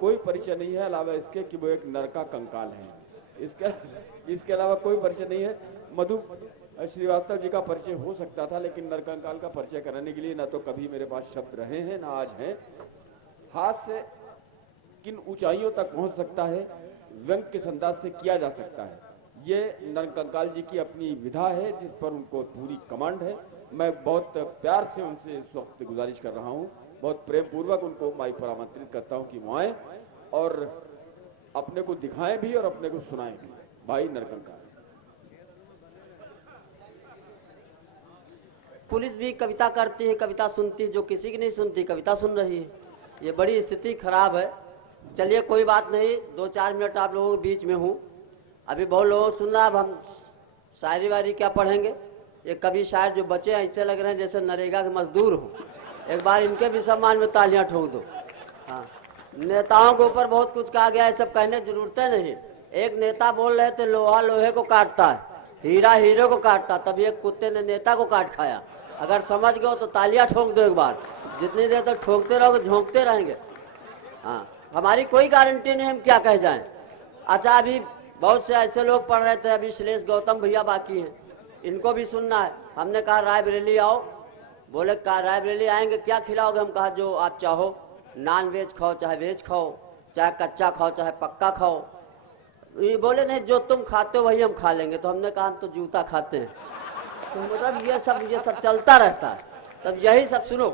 कोई परिचय नहीं है अलावा इसके कि वो एक नरका कंकाल है। इसके अलावा कोई परिचय नहीं है। मधु श्रीवास्तव जी का परिचय हो सकता था, लेकिन नरकंकाल का परिचय कराने के लिए ना तो कभी मेरे पास शब्द रहे हैं ना आज हैं। हाथ से किन ऊंचाइयों तक पहुंच सकता है, व्यंग किस अंदाज से किया जा सकता है, ये नरकंकाल जी की अपनी विधा है जिस पर उनको पूरी कमांड है। मैं बहुत प्यार से उनसे इस वक्त गुजारिश कर रहा हूं, बहुत प्रेम पूर्वक उनको माइक पर आमंत्रित करता हूं कि वो आए और अपने को दिखाएं भी और अपने को सुनाएं भी। भाई नरकंकाल। पुलिस भी कविता करती है, कविता सुनती है, जो किसी की नहीं सुनती कविता सुन रही है। ये बड़ी स्थिति खराब है। चलिए कोई बात नहीं, 2-4 मिनट आप लोगों के बीच में हूँ। अभी बहुत लोगों को सुनना, अब हम शायरी वायरी क्या पढ़ेंगे। ये कवि शायर जो बचे हैं ऐसे लग रहे हैं जैसे नरेगा के मजदूर हो। एक बार इनके भी सम्मान में तालियां ठोक दो। हाँ, नेताओं के ऊपर बहुत कुछ कहा गया है, सब कहने की जरूरत नहीं। एक नेता बोल रहे थे लोहा लोहे को काटता है, हीरा हीरे को काटता, तभी एक कुत्ते ने नेता को काट खाया। अगर समझ गए तो तालियां ठोक दो एक बार। जितनी देर तक ठोकते रहोगे झोंकते रहेंगे। हाँ, हमारी कोई गारंटी नहीं हम क्या कह जाएं। अच्छा, अभी बहुत से ऐसे लोग पढ़ रहे थे, अभी श्लेष गौतम भैया बाकी हैं, इनको भी सुनना है। हमने कहा रायबरेली आओ, बोले कहा रायबरेली आएंगे क्या खिलाओगे। हम कहा जो आप चाहो, नॉन वेज खाओ चाहे वेज खाओ, चाहे कच्चा खाओ चाहे पक्का खाओ। ये बोले नहीं जो तुम खाते हो वही हम खा लेंगे। तो हमने कहा हम तो जूता खाते हैं। तो मतलब ये सब चलता रहता है। तब यही सब सुनो।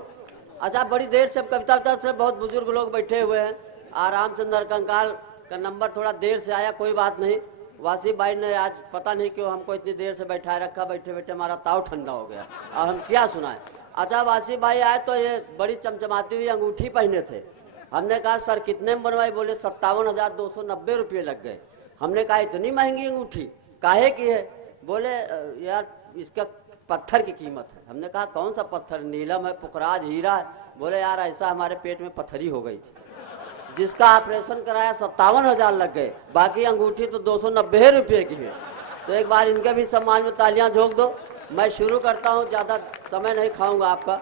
अच्छा, बड़ी देर से कविता से बहुत बुजुर्ग लोग बैठे हुए हैं, आराम से नरकंकाल का नंबर थोड़ा देर से आया, कोई बात नहीं। वासी भाई ने आज पता नहीं क्यों हमको इतनी देर से बैठाए रखा, बैठे बैठे हमारा ताव ठंडा हो गया। अब हम क्या सुनाएं। अच्छा, वासी भाई आए तो ये बड़ी चमचमाती हुई अंगूठी पहने थे। हमने कहा सर कितने में बनवाई। बोले 57,290 रुपये लग गए। हमने कहा इतनी महंगी अंगूठी काहे की है। बोले यार इसका पत्थर की कीमत है। हमने कहा कौन सा पत्थर, नीलम है, पुखराज, हीरा है। बोले यार ऐसा हमारे पेट में पत्थरी हो गई थी, जिसका ऑपरेशन कराया 57,000 लग गए, बाकी अंगूठी तो 290 रुपये की है। तो एक बार इनके भी सम्मान में तालियां झोंक दो। मैं शुरू करता हूं, ज़्यादा समय नहीं खाऊंगा आपका।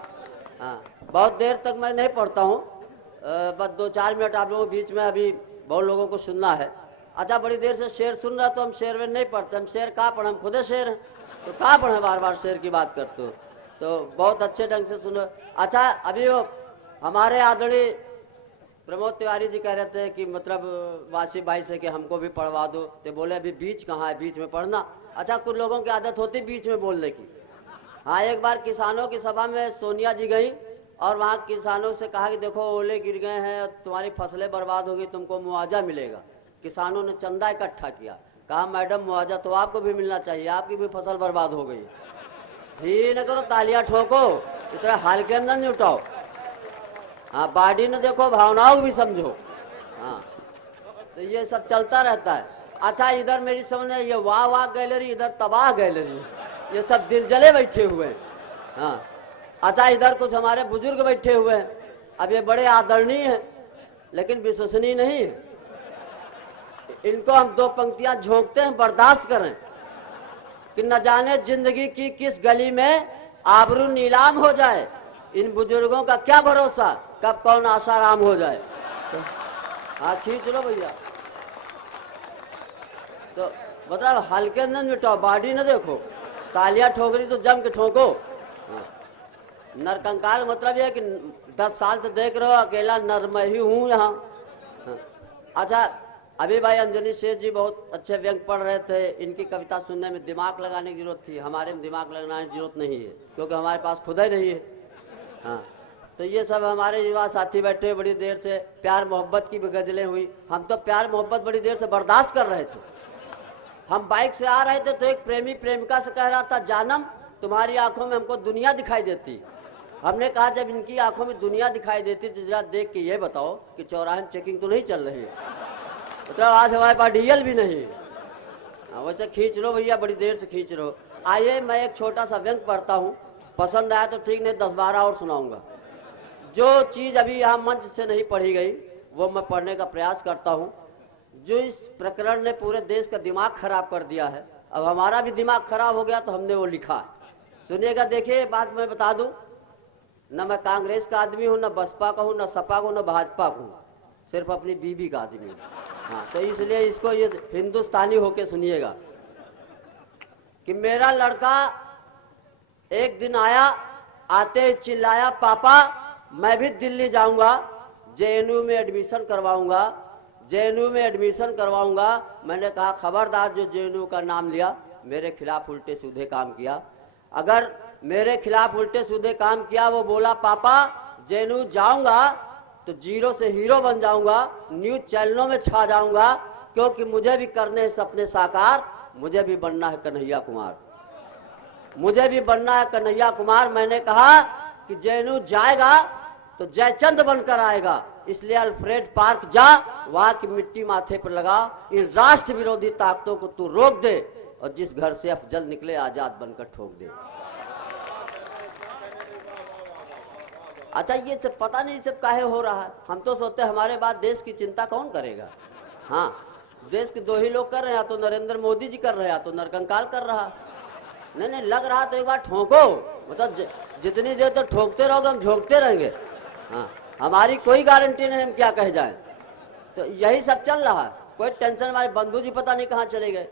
हाँ, बहुत देर तक मैं नहीं पढ़ता हूं, बस 2-4 मिनट आप लोगों के बीच में अभी बहुत लोगों को सुनना है। अच्छा, बड़ी देर से शेर सुन रहा तो हम शेर में नहीं पढ़ते। हम शेर कहाँ पढ़े, हम खुदे शेर हैं, तो कहाँ पढ़े बार बार शेर की बात करते हो। तो बहुत अच्छे ढंग से सुनो। अच्छा, अभी वो हमारे आदरणीय प्रमोद तिवारी जी कह रहे थे कि मतलब वासी भाई से कि हमको भी पढ़वा दो। तो बोले अभी बीच कहाँ है, बीच में पढ़ना। अच्छा, कुछ लोगों की आदत होती बीच में बोलने की। हाँ, एक बार किसानों की सभा में सोनिया जी गई और वहाँ किसानों से कहा कि देखो ओले गिर गए हैं, तुम्हारी फसलें बर्बाद होगी, तुमको मुआवजा मिलेगा। किसानों ने चंदा इकट्ठा किया, कहा मैडम मुआवजा तो आपको भी मिलना चाहिए, आपकी भी फसल बर्बाद हो गई। ही न करो, तालियां ठोको, इतना हाल के अंदर नहीं उठाओ। हाँ, बॉडी ने देखो, भावनाओं भी समझो। हाँ, तो ये सब चलता रहता है। अच्छा, इधर मेरी समझ में ये वाह वाह गैलरी, इधर तबाह गैलरी, ये सब दिल जले बैठे हुए हैं। हाँ, अच्छा, इधर कुछ हमारे बुजुर्ग बैठे हुए हैं। अब ये बड़े आदरणीय हैं लेकिन विश्वसनीय नहीं है। इनको हम 2 पंक्तियां झोंकते हैं, बर्दाश्त करें कि न जाने जिंदगी की किस गली में आबरू नीलाम हो जाए। इन बुजुर्गों का क्या भरोसा कब कौन आसाराम हो जाए। तो हाँ, खींच लो भैया। तो मतलब हल्के अंदर मिटाओ, बॉडी न देखो। तालियां ठोक रही तो जम के ठोको। नरकंकाल मतलब ये कि 10 साल से देख रहे हो अकेला नर मैं ही हूँ यहाँ। अच्छा, अभी भाई अंजलि शेठ जी बहुत अच्छे व्यंग पढ़ रहे थे। इनकी कविता सुनने में दिमाग लगाने की जरूरत थी, हमारे में दिमाग लगाने की जरूरत नहीं है क्योंकि हमारे पास खुद ही नहीं है। हाँ, तो ये सब हमारे युवा साथी बैठे बड़ी देर से, प्यार मोहब्बत की भी गजलें हुई। हम तो प्यार मोहब्बत बड़ी देर से बर्दाश्त कर रहे थे। हम बाइक से आ रहे थे तो एक प्रेमी प्रेमिका से कह रहा था जानम तुम्हारी आंखों में हमको दुनिया दिखाई देती। हमने कहा जब इनकी आंखों में दुनिया दिखाई देती तो जरा देख के ये बताओ कि चौराहे में चेकिंग तो नहीं चल रही है। मतलब आज हमारे पास डीएल भी नहीं। वैसे खींच लो भैया, बड़ी देर से खींच लो। आइए मैं एक छोटा सा व्यंग पढ़ता हूँ, पसंद आया तो ठीक, नहीं 10-12 और सुनाऊंगा। जो चीज़ अभी यहाँ मंच से नहीं पढ़ी गई वो मैं पढ़ने का प्रयास करता हूँ। जो इस प्रकरण ने पूरे देश का दिमाग खराब कर दिया है, अब हमारा भी दिमाग खराब हो गया तो हमने वो लिखा है। सुनिएगा, देखिए बात मैं बता दूं, न मैं कांग्रेस का आदमी हूँ, न बसपा का हूँ, न सपा का हूँ, न भाजपा का हूँ। सिर्फ अपनी बीवी का आदमी हूँ। हाँ, तो इसलिए इसको ये हिंदुस्तानी होके सुनिएगा कि मेरा लड़का एक दिन आया, आते ही चिल्लाया, पापा मैं भी दिल्ली जाऊंगा, जेएनयू में एडमिशन करवाऊंगा, जेएनयू में एडमिशन करवाऊंगा। मैंने कहा खबरदार, जो जेएनयू का नाम लिया मेरे खिलाफ उल्टे सीधे काम किया, अगर मेरे खिलाफ उल्टे सीधे काम किया, वो बोला पापा जेएनयू जाऊंगा तो जीरो से हीरो बन जाऊंगा, न्यूज चैनलों में छा जाऊंगा, क्योंकि मुझे भी करने हैं सपने साकार, मुझे भी बनना है कन्हैया कुमार, मुझे भी बनना है कन्हैया कुमार। मैंने कहा कि जेएनयू जाएगा तो जयचंद बनकर आएगा, इसलिए अल्फ्रेड पार्क जा, वहां की मिट्टी माथे पर लगा, इन राष्ट्र विरोधी ताकतों को तू रोक दे, और जिस घर से अफजल निकले आजाद बनकर ठोक दे। अच्छा, ये सब पता नहीं सब काहे हो रहा है। हम तो सोचते हमारे बाद देश की चिंता कौन करेगा। हाँ, देश के दो ही लोग कर रहे हैं, या तो नरेंद्र मोदी जी कर रहे हैं, या तो नरकंकाल कर रहा। नहीं लग रहा तो एक बार ठोको, मतलब जितनी देर तो ठोकते रहोगे हम झोंकते रहेंगे। हाँ, हमारी कोई गारंटी नहीं हम क्या कह जाए। तो यही सब चल रहा है, कोई टेंशन। हमारे बंधु जी पता नहीं कहाँ चले गए।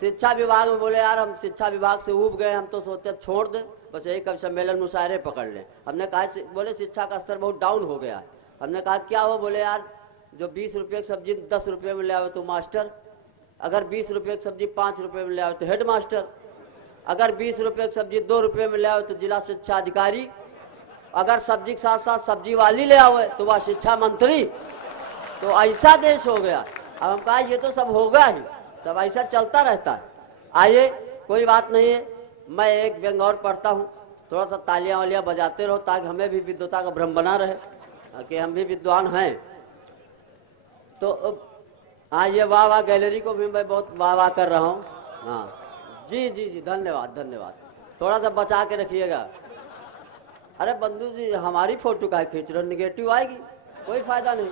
शिक्षा विभाग में बोले यार हम शिक्षा विभाग से ऊब गए, हम तो सोचते छोड़ दे, बस यही कभी सम्मेलन मुशायरे पकड़ लें। हमने कहा बोले शिक्षा का स्तर बहुत डाउन हो गया है। हमने कहा क्या हो, बोले यार जो 20 रुपये की सब्जी 10 रुपये में ले आओ तो मास्टर, अगर 20 रुपये की सब्जी 5 रुपये में ले आओ तो हेड मास्टर, अगर 20 रुपये की सब्जी 2 रुपये में ले आओ तो जिला शिक्षा अधिकारी, अगर सब्जी के साथ साथ सब्जी वाली ले आओ तो वह शिक्षा मंत्री। तो ऐसा देश हो गया। अब हम कहा ये तो सब होगा ही, सब ऐसा चलता रहता है। आइए, कोई बात नहीं है। मैं एक व्यंग और पढ़ता हूँ, थोड़ा सा तालियां वालियां बजाते रहो ताकि हमें भी विद्वता का भ्रम बना रहे कि हम भी विद्वान हैं। तो हाँ, ये वाह वाह गैलरी को भी मैं बहुत वाह वाह कर रहा हूँ। हाँ जी जी जी, धन्यवाद धन्यवाद, थोड़ा सा बचा के रखिएगा। अरे बंधु जी हमारी फोटो का खींच रहे, निगेटिव आएगी, कोई फायदा नहीं।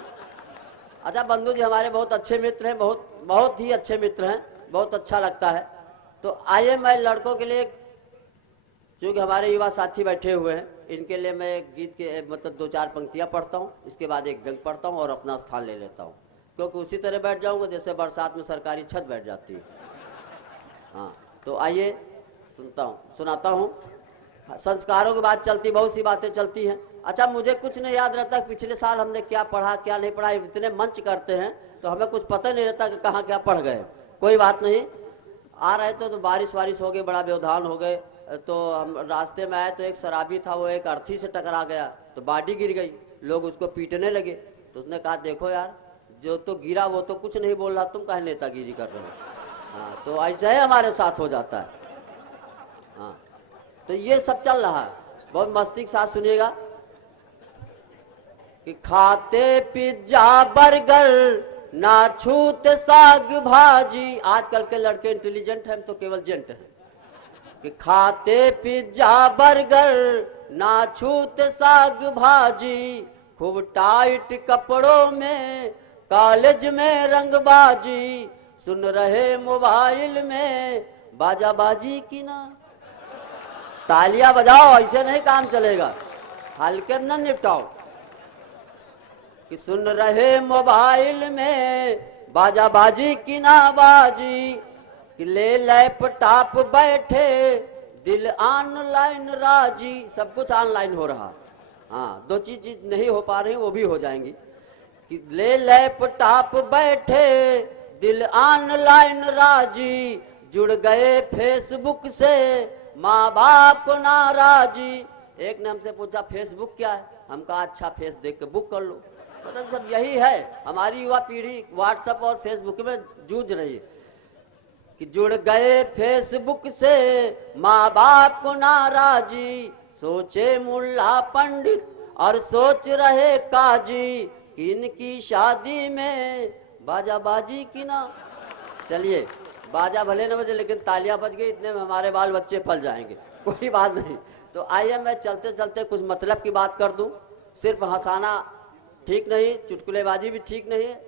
अच्छा बंधु जी हमारे बहुत अच्छे मित्र हैं, बहुत ही अच्छे मित्र हैं, बहुत अच्छा लगता है। तो आइए, मैं लड़कों के लिए, क्योंकि हमारे युवा साथी बैठे हुए हैं, इनके लिए मैं एक गीत के मतलब 2-4 पंक्तियां पढ़ता हूं, इसके बाद एक व्यंग पढ़ता हूं और अपना स्थान ले लेता हूं, क्योंकि उसी तरह बैठ जाऊंगा जैसे बरसात में सरकारी छत बैठ जाती है। हाँ, तो आइए सुनाता हूँ। संस्कारों की बात चलती, बहुत सी बातें चलती हैं। अच्छा, मुझे कुछ नहीं याद रहता पिछले साल हमने क्या पढ़ा क्या नहीं पढ़ा, इतने मंच करते हैं तो हमें कुछ पता नहीं रहता कि कहाँ क्या पढ़ गए। कोई बात नहीं, आ रहे तो बारिश हो गई, बड़ा व्यवधान हो गए। तो हम रास्ते में आए तो एक शराबी था, वो एक अर्थी से टकरा गया तो बाडी गिर गई, लोग उसको पीटने लगे। तो उसने कहा देखो यार, जो तो गिरा वो तो कुछ नहीं बोल रहा, तुम काहे नेतागिरी कर रहे हो। हाँ, तो ऐसा ही हमारे साथ हो जाता है। हाँ, तो ये सब चल रहा है, बहुत मस्ती के साथ सुनिएगा कि खाते पिज्जा बर्गर ना छूते साग भाजी। आजकल के लड़के इंटेलिजेंट हैं, तो केवल जेंट हैं। कि खाते पिज्जा बर्गर ना छूते साग भाजी, खूब टाइट कपड़ों में कॉलेज में रंगबाजी, सुन रहे मोबाइल में बाजा बाजी की ना। तालियां बजाओ, ऐसे नहीं काम चलेगा, हल्के न निपटाओ। कि सुन रहे मोबाइल में बाजा बाजी की ना बाजी, कि ले लैपटॉप बैठे दिल ऑनलाइन राजी। सब कुछ ऑनलाइन हो रहा। हाँ, 2 चीज नहीं हो पा रही, वो भी हो जाएंगी। कि ले लैपटॉप बैठे दिल ऑनलाइन राजी, जुड़ गए फेसबुक से माँ बाप को नाराजी। एक ने हमसे पूछा फेसबुक क्या है, हम कहा अच्छा फेस देख के बुक कर लो। मतलब सब यही है, हमारी युवा पीढ़ी व्हाट्सएप और फेसबुक में जूझ रही है। कि जुड़ गए फेसबुक से माँ बाप को नाराजी, सोचे मुल्ला पंडित और सोच रहे काजी, कि इनकी शादी में बाजा बाजी की ना। चलिए, बाजा भले न बजे लेकिन तालियां बज गई, इतने में हमारे बाल बच्चे पल जाएंगे, कोई बात नहीं। तो आइए मैं चलते चलते कुछ मतलब की बात कर दूं। सिर्फ हंसाना ठीक नहीं, चुटकुलेबाजी भी ठीक नहीं है,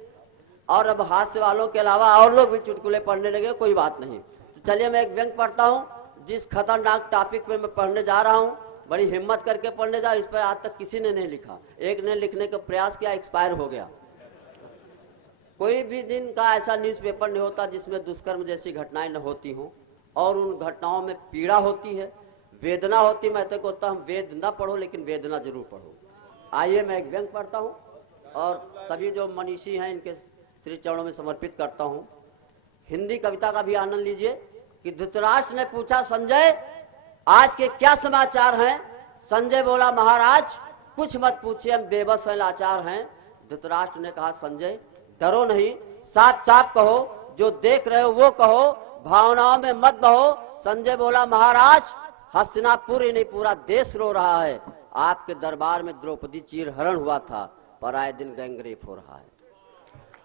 और अब हास्य वालों के अलावा और लोग भी चुटकुले पढ़ने लगे, कोई बात नहीं। तो चलिए मैं एक व्यंग पढ़ता हूँ, जिस खतरनाक टॉपिक पे मैं पढ़ने जा रहा हूँ, बड़ी हिम्मत करके पढ़ने जा। इस पर आज तक किसी ने नहीं लिखा, एक ने लिखने का प्रयास किया, एक्सपायर हो गया। कोई भी दिन का ऐसा न्यूज़पेपर नहीं होता जिसमें दुष्कर्म जैसी घटनाएं न होती हों, और उन घटनाओं में पीड़ा होती है, वेदना होती है। मैं तो कहता हूँ वेद न पढ़ो लेकिन वेदना जरूर पढ़ो। आइए मैं एक व्यंग पढ़ता हूँ और सभी जो मनीषी हैं इनके श्री चरणों में समर्पित करता हूँ। हिंदी कविता का भी आनंद लीजिए कि धृतराष्ट्र ने पूछा संजय आज के क्या समाचार हैं। संजय बोला महाराज कुछ मत पूछिए, हम बेबस हैं, लाचार हैं। धृतराष्ट्र ने कहा संजय डरो नहीं, साफ साफ कहो, जो देख रहे हो वो कहो, भावनाओं में मत बहो। संजय बोला महाराज हस्तिनापुर ही नहीं पूरा देश रो रहा है। आपके दरबार में द्रौपदी चीरहरण हुआ था, पर आए दिन गैंगरेप हो रहा है।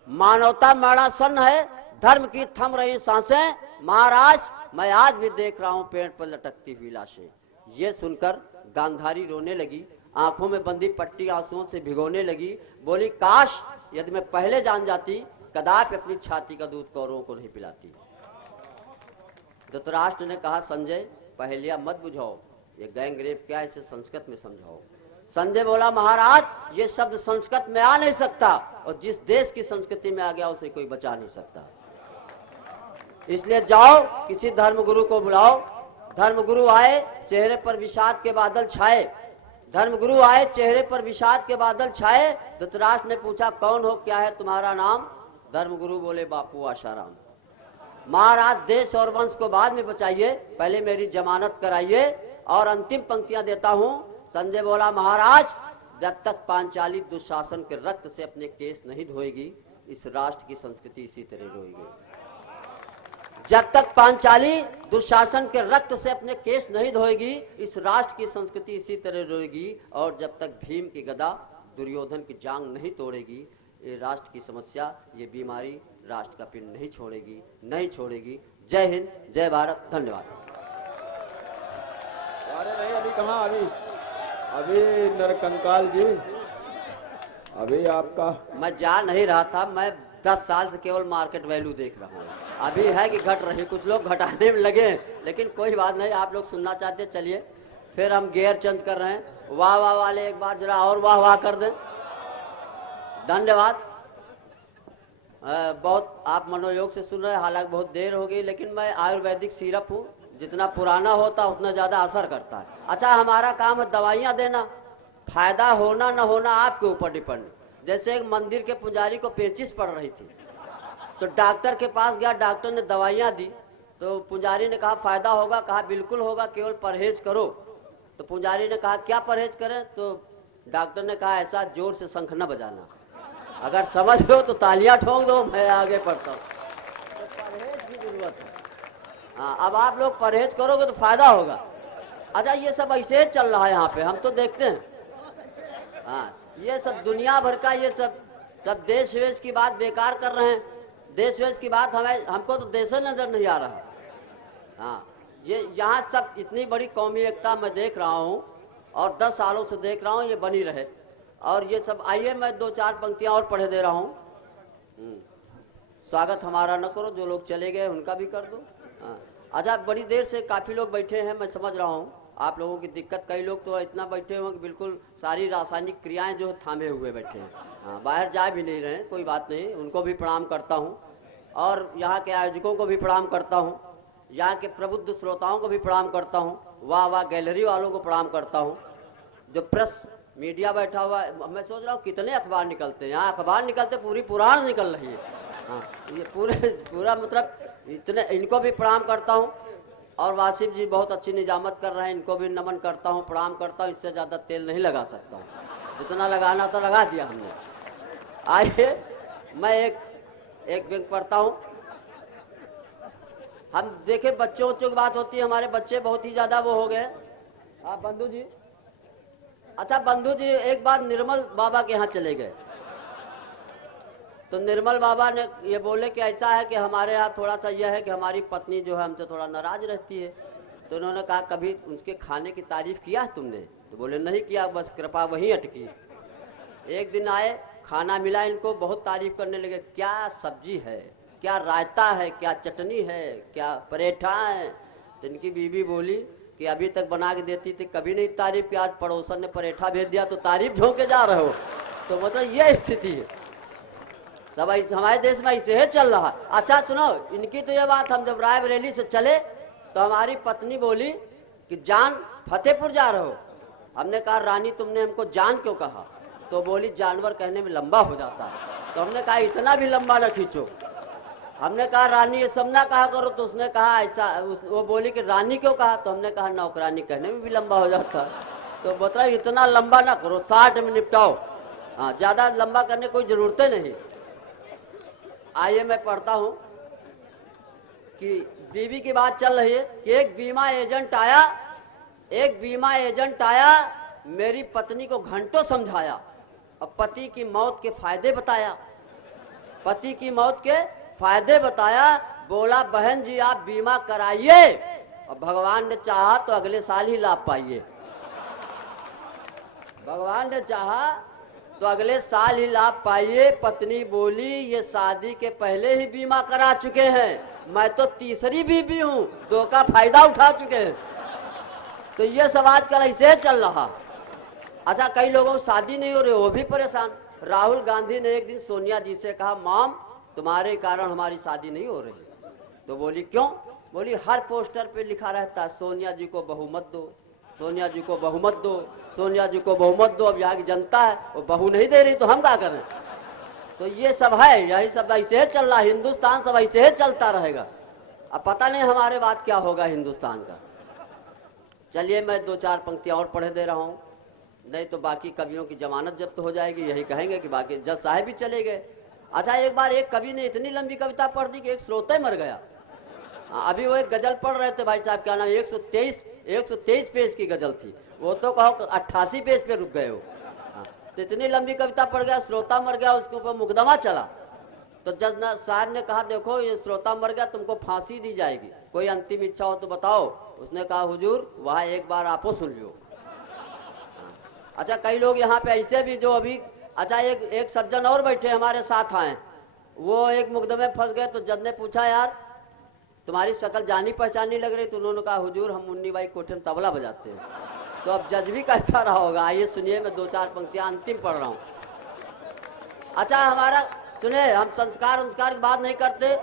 मानवता मरणासन्न है, धर्म की थम रही सांसें। महाराज मैं आज भी देख रहा हूं पेड़ पर लटकती हुई लाशें। ये सुनकर गांधारी रोने लगी, आंखों में बंधी पट्टी आंसुओं से भिगोने लगी। बोली काश यदि मैं पहले जान जाती, कदापि अपनी छाती का दूध कौरवों को नहीं पिलाती। धृतराष्ट्र ने कहा संजय पहलिया मत बुझाओ, ये गैंग रेप क्या है इसे संस्कृत में समझाओ। संजय बोला महाराज ये शब्द संस्कृत में आ नहीं सकता, और जिस देश की संस्कृति में आ गया उसे कोई बचा नहीं सकता। इसलिए जाओ किसी धर्मगुरु को बुलाओ। धर्मगुरु आए, चेहरे पर विषाद के बादल छाए। धर्मगुरु आए, चेहरे पर विषाद के बादल छाए। धृतराष्ट्र ने पूछा कौन हो, क्या है तुम्हारा नाम। धर्मगुरु बोले बापू आशाराम। महाराज देश और वंश को बाद में बचाइए, पहले मेरी जमानत कराइए और अंतिम पंक्तियां देता हूं। संजय बोला महाराज जब तक पांचाली दुशासन के रक्त से अपने केस नहीं धोएगी, इस राष्ट्र की संस्कृति इसी तरह रोएगी। जब तक पांचाली दुशासन के रक्त से अपने केस नहीं धोएगी, इस राष्ट्र की संस्कृति इसी तरह रोएगी। और जब तक भीम की गदा दुर्योधन की जांग नहीं तोड़ेगी, ये राष्ट्र की समस्या, ये बीमारी राष्ट्र का पिंड नहीं छोड़ेगी, नहीं छोड़ेगी। जय हिंद, जय भारत, धन्यवाद। अरे नहीं अभी कहाँ, अभी नरकंकाल जी अभी आपका मैं जा नहीं रहा था, मैं 10 साल से केवल मार्केट वैल्यू देख रहा हूँ। अभी है कि घट रही, कुछ लोग घटाने में लगे हैं, लेकिन कोई बात नहीं, आप लोग सुनना चाहते चलिए। फिर हम गियर चेंज कर रहे हैं। वाह वाह वाले एक बार जरा और वाह वाह कर दें। धन्यवाद। बहुत आप मनोयोग से सुन रहे हैं, हालांकि बहुत देर हो गई, लेकिन मैं आयुर्वेदिक सिरप हूँ, जितना पुराना होता उतना ज़्यादा असर करता है। अच्छा हमारा काम है दवाइयाँ देना, फायदा होना न होना आपके ऊपर डिपेंड। जैसे एक मंदिर के पुजारी को पेचिश पड़ रही थी, तो डॉक्टर के पास गया, डॉक्टर ने दवाइयाँ दी, तो पुजारी ने कहा फायदा होगा, कहा बिल्कुल होगा, केवल परहेज करो। तो पुजारी ने कहा क्या परहेज करें, तो डॉक्टर ने कहा ऐसा जोर से शंख न बजाना, अगर समझ लो तो तालियां ठोक दो, मैं आगे पढ़ता हूँ। तो परहेज की जरूरत है। हाँ अब आप लोग परहेज करोगे तो फायदा होगा। अच्छा ये सब ऐसे ही चल रहा है यहाँ पे, हम तो देखते हैं। हाँ ये सब दुनिया भर का ये सब देश वेश की बात बेकार कर रहे हैं। देश वेश की बात हमको तो देश नजर नहीं आ रहा। हाँ ये यहाँ सब इतनी बड़ी कौमी एकता मैं देख रहा हूँ और 10 सालों से देख रहा हूँ, ये बनी रहे। और ये सब आइए मैं 2-4 पंक्तियाँ और पढ़े दे रहा हूँ। स्वागत हमारा न करो, जो लोग चले गए उनका भी कर दो। अच्छा बड़ी देर से काफ़ी लोग बैठे हैं, मैं समझ रहा हूँ आप लोगों की दिक्कत। कई लोग तो इतना बैठे हुए कि बिल्कुल सारी रासायनिक क्रियाएं जो थामे हुए बैठे हैं। हाँ बाहर जा भी नहीं रहे हैं, कोई बात नहीं, उनको भी प्रणाम करता हूँ। और यहाँ के आयोजकों को भी प्रणाम करता हूँ, यहाँ के प्रबुद्ध श्रोताओं को भी प्रणाम करता हूँ, वाह वाह गैलरी वालों को प्रणाम करता हूँ। जो प्रेस मीडिया बैठा हुआ है, मैं सोच रहा हूँ कितने अखबार निकलते हैं यहाँ, अखबार निकलते पूरी पुराण निकल रही है। हाँ ये पूरा मतलब इतने, इनको भी प्रणाम करता हूँ। और वासिफ जी बहुत अच्छी निजामत कर रहे हैं, इनको भी नमन करता हूँ, प्रणाम करता हूँ। इससे ज़्यादा तेल नहीं लगा सकता हूँ, जितना लगाना था लगा दिया हमने। आइए मैं एक व्यंग पढ़ता हूँ। हम देखे बच्चों की बात होती है, हमारे बच्चे बहुत ही ज़्यादा वो हो गए। हाँ बंधु जी, अच्छा बंधु जी एक बार निर्मल बाबा के यहाँ चले गए, तो निर्मल बाबा ने ये बोले कि ऐसा है कि हमारे यहाँ थोड़ा सा यह है कि हमारी पत्नी जो है हमसे थोड़ा नाराज रहती है। तो उन्होंने कहा कभी उसके खाने की तारीफ किया है तुमने? तो बोले नहीं किया, बस कृपा वहीं अटकी। एक दिन आए, खाना मिला इनको, बहुत तारीफ करने लगे, क्या सब्जी है, क्या रायता है, क्या चटनी है, क्या परेठा है। तो इनकी बीवी बोली कि अभी तक बना के देती थी, कभी नहीं तारीफ की, आज पड़ोसन ने परेठा भेज दिया तो तारीफ झोंके जा रहे हो। तो मतलब ये स्थिति है। सब हमारे देश में ऐसे ही चल रहा है। अच्छा सुनो, इनकी तो ये बात, हम जब रायबरेली से चले तो हमारी पत्नी बोली कि जान फतेहपुर जा रहे हो। हमने कहा रानी तुमने हमको जान क्यों कहा? तो बोली जानवर कहने में लंबा हो जाता है। तो हमने कहा इतना भी लंबा न खींचो। हमने कहा रानी ये सब ना कहा करो। तो उसने कहा ऐसा, वो बोली कि रानी क्यों कहा? तो हमने कहा नौकरानी कहने में भी लंबा हो जाता है। तो बता इतना लंबा ना करो, 60 में निपटाओ। हाँ, ज्यादा लंबा करने कोई जरूरत नहीं। आइए मैं पढ़ता हूं कि बीवी की बात चल रही है कि एक बीमा एजेंट आया, मेरी पत्नी को घंटों समझाया और पति की मौत के फायदे बताया। बोला बहन जी आप बीमा कराइए और भगवान ने चाहा तो अगले साल ही लाभ पाइए। भगवान ने चाहा तो अगले साल ही लाभ पाइए। पत्नी बोली ये शादी के पहले ही बीमा करा चुके हैं, मैं तो तीसरी बीबी हूं, 2 का फायदा उठा चुके हैं। तो ये सब आजकल ऐसे चल रहा। अच्छा, कई लोगों को शादी नहीं हो रही, वो भी परेशान। राहुल गांधी ने एक दिन सोनिया जी से कहा माम तुम्हारे कारण हमारी शादी नहीं हो रही। तो बोली क्यों? बोली हर पोस्टर पे लिखा रहता है सोनिया जी को बहुमत दो, सोनिया जी को बहुमत दो, सोनिया जी को बहुमत दो। अब यहाँ की जनता है वो बहू नहीं दे रही तो हम क्या करें? तो ये सब है, यही सब ऐसे चल रहा। हिंदुस्तान सब ऐसे चलता रहेगा। अब पता नहीं हमारे बाद क्या होगा हिंदुस्तान का। चलिए मैं 2-4 पंक्तियां और पढ़े दे रहा हूँ, नहीं तो बाकी कवियों की जमानत जब्त हो जाएगी। यही कहेंगे कि बाकी जज साहब भी चले गए। अच्छा, एक बार एक कवि ने इतनी लंबी कविता पढ़ दी कि एक श्रोता मर गया। अभी वो एक गजल पढ़ रहे थे भाई साहब, क्या नाम, 123 पेज की गजल थी। वो तो कहो 88 पेज पे रुक गए हो। तो इतनी लंबी कविता पढ़ गया, श्रोता मर गया, उसके ऊपर मुकदमा चला। तो जज साहब ने कहा देखो ये श्रोता मर गया, तुमको फांसी दी जाएगी, कोई अंतिम इच्छा हो तो बताओ। उसने कहा हुजूर वहाँ एक बार आपो सुन लियो। अच्छा, कई लोग यहाँ पे ऐसे भी जो अभी, अच्छा एक सज्जन और बैठे हमारे साथ आए, वो एक मुकदमे फंस गए। तो जज ने पूछा यार तुम्हारी शक्ल जानी पहचानी लग रही। तो उन्होंने कहा हुजूर हम मुन्नी बाई कोठे में तबला बजाते हैं। तो अब जज भी कैसा रहा होगा। आइए सुनिए, मैं 2-4 पंक्तियां अंतिम पढ़ रहा हूँ। अच्छा, हमारा सुने, हम संस्कार की बात नहीं करते।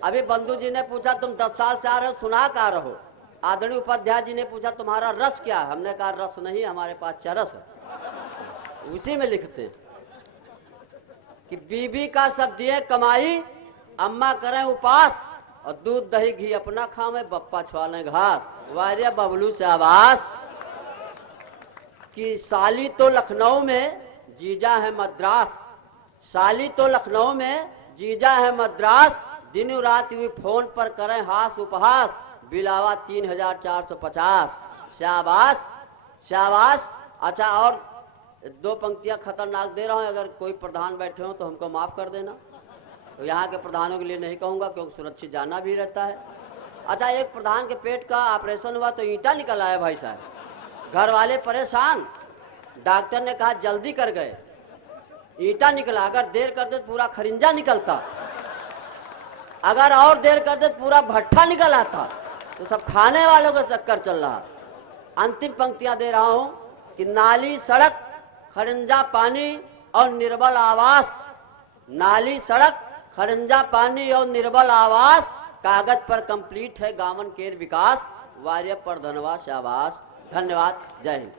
अभी बंधु जी ने पूछा तुम 10 साल से आ रहे हो, सुना का रहो। आदरणीय उपाध्याय जी ने पूछा तुम्हारा रस क्या है? हमने कहा रस नहीं, हमारे पास चरस है, उसी में लिखते हैं कि बीबी का सब दिए कमाई, अम्मा करें उपास और दूध दही घी अपना खावे, बप्पा छुआले घास। वारिया बबलू से आवास कि साली तो लखनऊ में जीजा है मद्रास, साली तो लखनऊ में जीजा है मद्रास, दिन रात भी फोन पर करें हास उपहास, बिलावा 3450। शाबाश शाबाश। अच्छा, और 2 पंक्तियां खतरनाक दे रहा हूं, अगर कोई प्रधान बैठे हो तो हमको माफ कर देना। तो यहाँ के प्रधानों के लिए नहीं कहूंगा क्योंकि सुरक्षित जाना भी रहता है। अच्छा, एक प्रधान के पेट का ऑपरेशन हुआ तो ईंटा निकल आया भाई साहब, घर वाले परेशान। डॉक्टर ने कहा जल्दी कर गए, ईंटा निकला। अगर देर कर दे तो पूरा खरिंजा निकलता, अगर और देर कर दे तो पूरा भट्ठा निकल आता। तो सब खाने वालों का चक्कर चल रहा। अंतिम पंक्तियां दे रहा हूं कि नाली सड़क खरिंजा पानी और निर्बल आवास, नाली सड़क खरिंजा पानी और निर्बल आवास, कागज पर कंप्लीट है गांवन केर विकास, वार्य पर धन्यवाद शाबाश। धन्यवाद, जय हिंद।